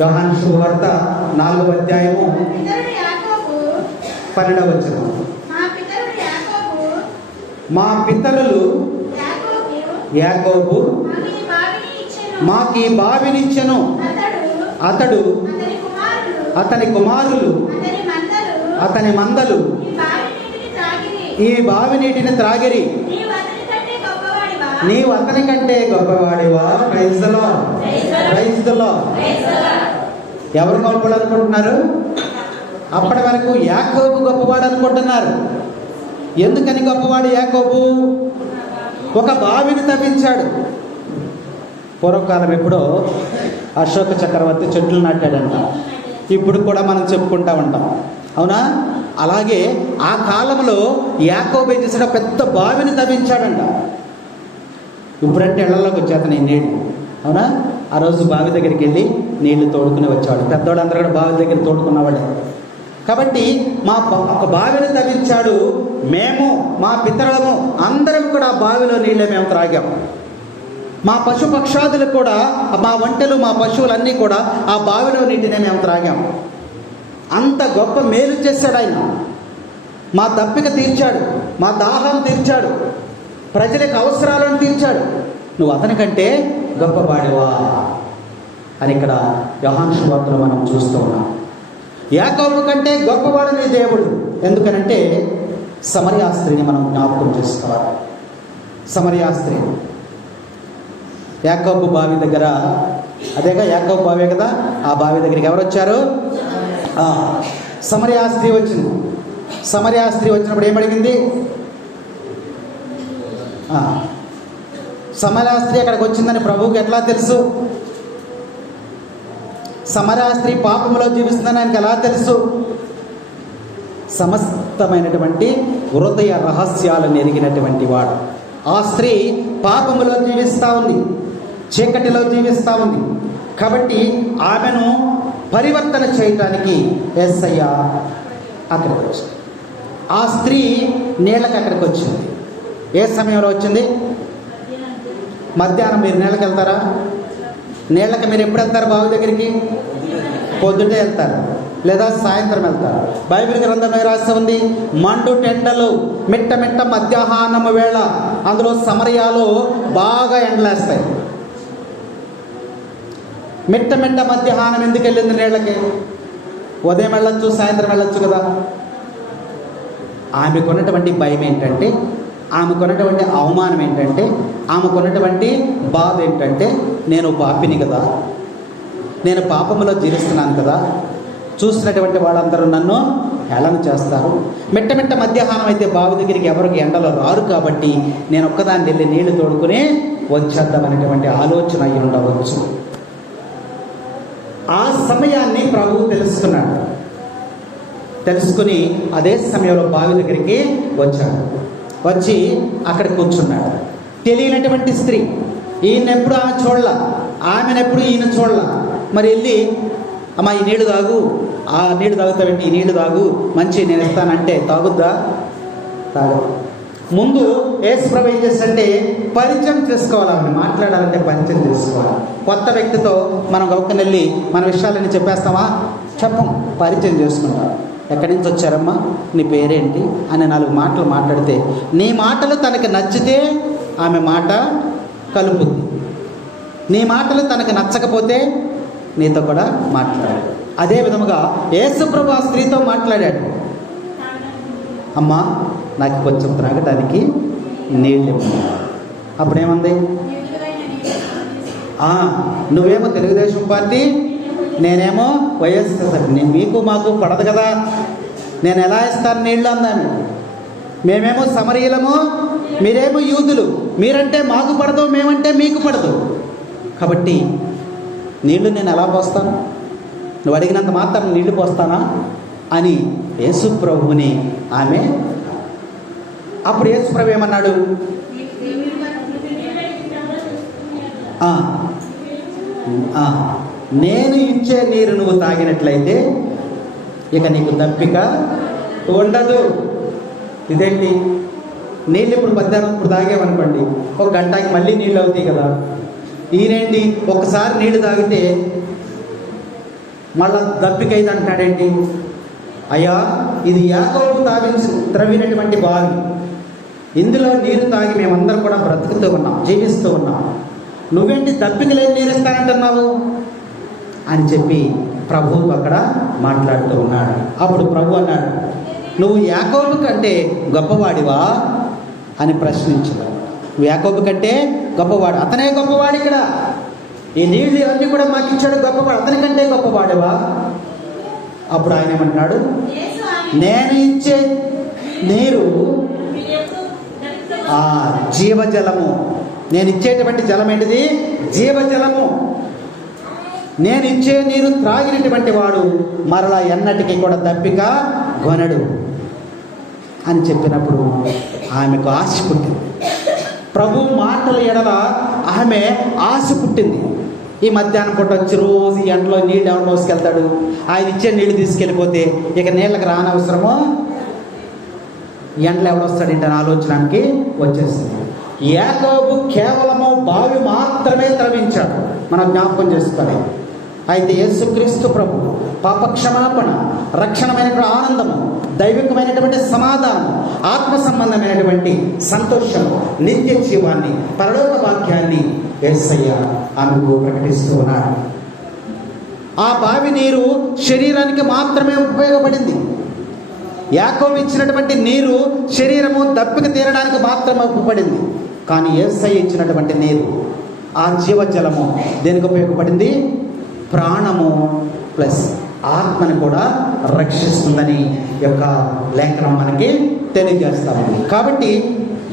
యోహాను శుభవార్త 4వ అధ్యాయము 12వ వచనం. మా పితరులు యాకోబు మాకి బావినిచ్చెను. అతడు అతని కుమారులు అతని మందలు ఈ బావి నీటిని త్రాగిరి. నీవు అతని కంటే గొప్పవాడివా? Praise the Lord, praise the Lord. ఎవరు గొప్పవాడు అనుకుంటున్నారు? అప్పటి వరకు యాకోబు గొప్పవాడు అనుకుంటున్నారు. ఎందుకని గొప్పవాడు యాకోబు? ఒక బావిని తవ్వించాడు. పూర్వకాలం ఎప్పుడో అశోక చక్రవర్తి చెట్లు నాటాడంట. ఇప్పుడు కూడా మనం చెప్పుకుంటా ఉంటాం, అవునా? అలాగే ఆ కాలంలో యాకోబు ఏం చేశాడు? పెద్ద బావిని తవ్వించాడంట. ఇప్పుడంటే ఇళ్లలోకి వచ్చేతను నీళ్ళు, అవునా? ఆ రోజు బావి దగ్గరికి వెళ్ళి నీళ్లు తోడుకుని వచ్చేవాడు. పెద్దవాడు అందరూ కూడా బావి దగ్గర తోడుకున్నవాడే. కాబట్టి ఒక బావిని తవ్వించాడు. మేము మా పితరులము అందరం కూడా ఆ బావిలో నీళ్ళే మేము త్రాగాం. మా పశుపక్షాదులు కూడా, మా ఒంటెలు మా పశువులన్నీ కూడా ఆ బావిలో నీటినే మేము త్రాగాం. అంత గొప్ప మేలు చేశాడు ఆయన. మా దప్పిక తీర్చాడు, మా దాహం తీర్చాడు, ప్రజలకు అవసరాలను తీర్చాడు. నువ్వు అతనికంటే గొప్పవాడివా అని ఇక్కడ యోహాను సువార్తలో మనం చూస్తూ ఉన్నాం. యాకోబు కంటే గొప్పవాడు నీ దేవుడు. ఎందుకనంటే సమరయ స్త్రీని మనం జ్ఞాపకం చేసుకోవాలి. సమరయ స్త్రీ యాకోబు బావి దగ్గర, అదేగా యాకోబు బావే కదా, ఆ బావి దగ్గరికి ఎవరు వచ్చారు? సమరయ స్త్రీ వచ్చింది. సమరయ స్త్రీ వచ్చినప్పుడు ఏమడిగింది? సమరయ స్త్రీ అక్కడికి వచ్చిందని ప్రభువుకి ఎట్లా తెలుసు? సమరయ స్త్రీ పాపములో జీవిస్తుందని ఆయనకి ఎలా తెలుసు? సమస్తమైనటువంటి హృదయ రహస్యాలను ఎరిగినటువంటి వాడు. ఆ స్త్రీ పాపములో జీవిస్తూ ఉంది, చీకటిలో జీవిస్తూ ఉంది. కాబట్టి ఆమెను పరివర్తన చేయటానికి యేసయ్య అక్కడికి వచ్చింది. ఆ స్త్రీ నీళ్ళకి అక్కడికి వచ్చింది. ఏ సమయంలో వచ్చింది? మధ్యాహ్నం. మీరు నీళ్ళకి వెళ్తారా? నీళ్ళకి మీరు ఎప్పుడు వెళ్తారు? బావి దగ్గరికి పొద్దుటే వెళ్తారు, లేదా సాయంత్రం వెళ్తారు. బైబిల్ గ్రంథంలో రాసి ఉంది, మండు టెండలు మిట్ట మిట్ట మధ్యాహ్నము వేళ. అందులో సమరయాలో బాగా ఎండలేస్తాయి. మిట్ట మిట్ట మధ్యాహ్నం ఎందుకు వెళ్ళింది నీళ్ళకి? ఉదయం వెళ్ళొచ్చు, సాయంత్రం వెళ్ళొచ్చు కదా. ఆమెకున్నటువంటి భయం ఏంటంటే, ఆమెకున్నటువంటి అవమానం ఏంటంటే, ఆమెకున్నటువంటి బాధ ఏంటంటే, నేను పాపిని కదా, నేను పాపములో జీవిస్తున్నాను కదా, చూస్తున్నటువంటి వాళ్ళందరూ నన్ను హేళన చేస్తారు. మిట్ట మిట్ట మధ్యాహ్నం అయితే బావి దగ్గరికి ఎవరికి ఎండలో రారు, కాబట్టి నేను ఒక్కదాన్ని వెళ్ళి నీళ్లు తోడుకుని వచ్చేద్దామనేటువంటి ఆలోచన అయి ఉండవచ్చు. ఆ సమయాన్ని ప్రభువు తెలుసుకున్నాడు. తెలుసుకుని అదే సమయంలో బావి దగ్గరికి వచ్చాడు. వచ్చి అక్కడ కూర్చున్నాడు. తెలియనటువంటి స్త్రీ, ఈయనెప్పుడు ఆమె చూడలా, ఆమెనెప్పుడు ఈయన చూడలా. మరి వెళ్ళి, అమ్మా ఈ నీళ్లు తాగు, ఆ నీళ్లు తాగుతావేంటి, ఈ నీళ్లు తాగు, మంచి నేను ఇస్తానంటే తాగుద్దా? తాగు. ముందు యేసుప్రభు ఏం చేస్తాడంటే పరిచయం చేసుకోవాలి. ఆమె మాట్లాడాలంటే పరిచయం చేసుకోవాలి. కొత్త వ్యక్తితో మనం గౌకని వెళ్ళి మన విషయాలన్నీ చెప్పేస్తామా? చెప్పం. పరిచయం చేసుకుంటాం. ఎక్కడి నుంచి వచ్చారమ్మా, నీ పేరేంటి అని 4 మాటలు మాట్లాడితే, నీ మాటలు తనకి నచ్చితే ఆమె మాట కలుపుద్ది. నీ మాటలు తనకు నచ్చకపోతే నీతో కూడా మాట్లాడాడు. అదే విధముగా యేసుప్రభు ఆ స్త్రీతో మాట్లాడాడు. అమ్మా నాకు కొంచెం త్రాగడానికి నీళ్ళు ఇవ్వండి. అప్పుడేమంది? నువ్వేమో తెలుగుదేశం పార్టీ, నేనేమో వైఎస్ఆర్, నేను మీకు మాకు పడదు కదా, నేను ఎలా ఇస్తాను నీళ్ళు అన్నాను. మేమేమో సమరయులము, మీరేమో యూదులు, మీరంటే మాకు పడదు, మేమంటే మీకు పడదు, కాబట్టి నీళ్లు నేను ఎలా పోస్తాను? నువ్వు అడిగినంత మాత్రం నీళ్లు పోస్తానా అని యేసు ప్రభువుని ఆమె. అప్పుడు యేసు ప్రభు ఏమన్నాడు? నేను ఇచ్చే నీరు నువ్వు తాగినట్లయితే ఇక నీకు దప్పిక ఉండదు. ఇదేంటి? నీళ్ళు ఇప్పుడు మధ్యాహ్నం ఇప్పుడు తాగేమనుకోండి, 1 గంటకి మళ్ళీ నీళ్ళు అవుతాయి కదా. ఈయనేంటి, ఒకసారి నీళ్లు తాగితే మళ్ళా దప్పికైంది అంటాడేంటి? అయ్యా, ఇది యాకోబు త్రవ్వినటువంటి బావి, ఇందులో నీరు తాగి మేమందరం కూడా బ్రతుకుతూ ఉన్నాం, జీవిస్తూ ఉన్నాం. నువ్వేంటి దప్పిక లేని నీరు ఇస్తానంటున్నావు అని చెప్పి ప్రభువు అక్కడ మాట్లాడుతూ ఉన్నాడు. అప్పుడు ప్రభు అన్నాడు, నువ్వు యాకోబు కంటే గొప్పవాడివా అని ప్రశ్నించాడు. నువ్వు యాకోబు కంటే గొప్పవాడు, అతనే గొప్పవాడు. ఇక్కడ ఈ నీళ్ళు అన్నీ కూడా మాకు ఇచ్చాడు, గొప్పవాడు, అతని కంటే గొప్పవాడివా? అప్పుడు ఆయన ఏమంటున్నాడు, నేను ఇచ్చే నీరు జీవజలము. నేను ఇచ్చేటువంటి జలం ఏంటిది? జీవజలము. నేను ఇచ్చే నీరు త్రాగినటువంటి వాడు మరలా ఎన్నటికీ కూడా దప్పిక కొనడు అని చెప్పినప్పుడు ఆమెకు ఆశ పుట్టింది. ప్రభు మాటల ఎడల ఆమె ఆశ పుట్టింది. ఈ మధ్యాహ్నం పూట వచ్చి రోజు ఈ ఎండలో నీళ్ళు ఎవరు మోసుకెళ్తాడు? ఆయన ఇచ్చే నీళ్ళు తీసుకెళ్ళిపోతే ఇక నీళ్ళకి రానవసరమో, ఎండలో ఎవడొస్తాడంటే అని ఆలోచనకి వచ్చేసింది. యాకోబు కేవలము బావి మాత్రమే త్రవించాడు, మనం జ్ఞాపకం చేసుకోవాలి. అయితే యేసుక్రీస్తు ప్రభు పాపక్షమాపణ, రక్షణమైనటువంటి ఆనందము, దైవికమైనటువంటి సమాధానం, ఆత్మ సంబంధమైనటువంటి సంతోషము, నిత్య జీవాన్ని, పరలోక వాక్యాన్ని యేసయ్య ఆమెకు ప్రకటిస్తూ ఉన్నాడు. ఆ బావి నీరు శరీరానికి మాత్రమే ఉపయోగపడింది. యాకోబు ఇచ్చినటువంటి నీరు శరీరము దప్పిక తీరడానికి మాత్రమే ఉపయోగపడింది. కానీ యేసయ్య ఇచ్చినటువంటి నీరు, ఆ జీవజలము దేనికి ఉపయోగపడింది? ప్రాణము ప్లస్ ఆత్మని కూడా రక్షిస్తుందని యొక్క లేఖనం మనకి తెలియజేస్తాము. కాబట్టి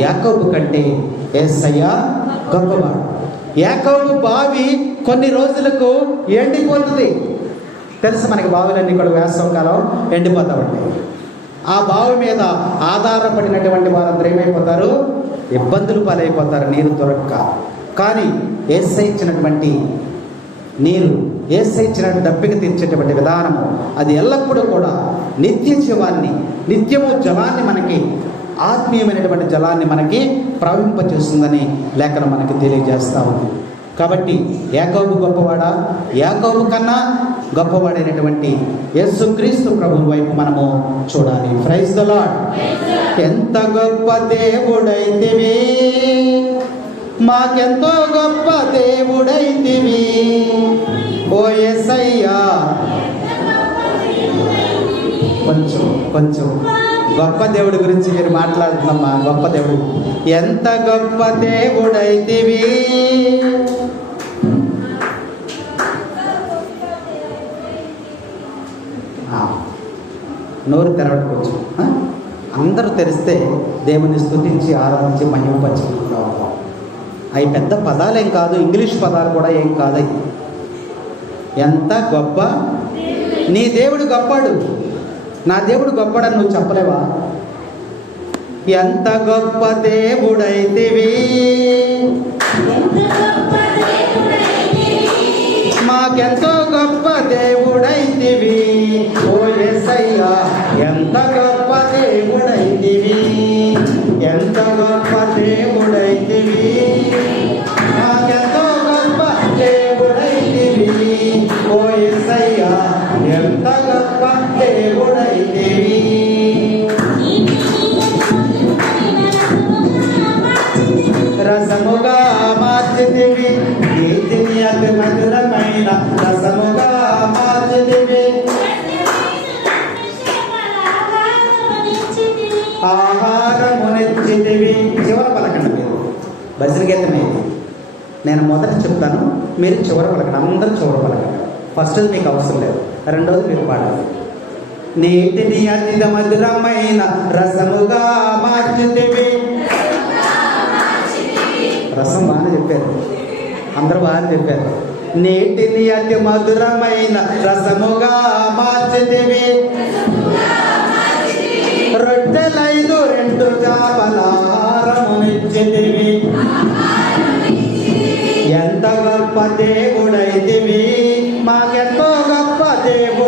యాకోబు కంటే యేసయ్య గొప్పవాడు. యాకోబు బావి కొన్ని రోజులకు ఎండిపోతుంది. తెలుసు మనకి, బావులన్నీ కూడా వేసవ కాలం ఎండిపోతా ఉంటాయి. ఆ బావి మీద ఆధారపడినటువంటి వారందరూ ఏమైపోతారు? ఇబ్బందులు పాలైపోతారు నీరు దొరక్క. కానీ యేసయ్య ఇచ్చినటువంటి నీరు, యేసయ్య ఇచ్చిన దప్పిక తీర్చేటువంటి విధానము, అది ఎల్లప్పుడూ కూడా నిత్య జీవాన్ని, నిత్యము జలాన్ని, మనకి ఆత్మీయమైనటువంటి జలాన్ని మనకి ప్రవహింపచేస్తుందని లేఖనం మనకి తెలియజేస్తూ ఉంది. కాబట్టి యాకోబు గొప్పవాడా? యాకోబు కన్నా గొప్పవాడైనటువంటి యేసుక్రీస్తు ప్రభువు వైపు మనము చూడాలి. Praise the lord. ఎంత గొప్ప దేవుడైతివి, మాకెంతో గొప్ప దేవుడైతివి ఓ యేసయ్యా. కొంచెం గొప్ప దేవుడి గురించి మీరు మాట్లాడుతున్నామ్మా. గొప్ప దేవుడు, ఎంత గొప్ప దేవుడైతివి. నోరు తెరవట్టుకోవచ్చు. అందరూ తెరిస్తే దేవుని స్తుతించి ఆరాధించి మహిమపరచుకుంటాం. అవి పెద్ద పదాలేం కాదు, ఇంగ్లీష్ పదాలు కూడా ఏం కాదు. అవి ఎంత గొప్ప నీ దేవుడు గొప్పడు, నా దేవుడు గొప్పడని నువ్వు చెప్పలేవా? ఎంత గొప్ప దేవుడైతివి, మాకెంతో గొప్ప దేవుడైతివి ఓ యేసయ్యా. ఎంత గొప్ప దేవుడైతివి, ఎంత గొప్ప దేవుడైతివి, మాకెంతో గొప్ప దేవుడైతివి ఓ యేసయ్యా. ఎంత గొప్ప దేవుడైతివి. రసముగా మార్చితివి, నీతిని అతి మధురమైన రసముగా మార్చితివి, ఆహారమునిచ్చితివి. చివర పలకండి మీరు, భజన గీతమేది. నేను మొదట చెప్తాను, మీరు చివర పలకండి. అందరూ చివర పలకండి. ఫస్ట్ మీకు అవసరం లేదు, రెండోది మీరు పాడాలి. నీటిని అతి మధురమైన రసముగా మార్చితివి. రసం బాగానే చెప్పారు, అందరూ బాగానే చెప్పారు. నీటిని అతి మధురమైన రసముగా మార్చితివి, రొట్టెలైదు రెండు చేపల ఆహారమునిచ్చితివి. ఎంత గొప్ప దేవుడైతివి, మాకెంతో గొప్ప దేవుడు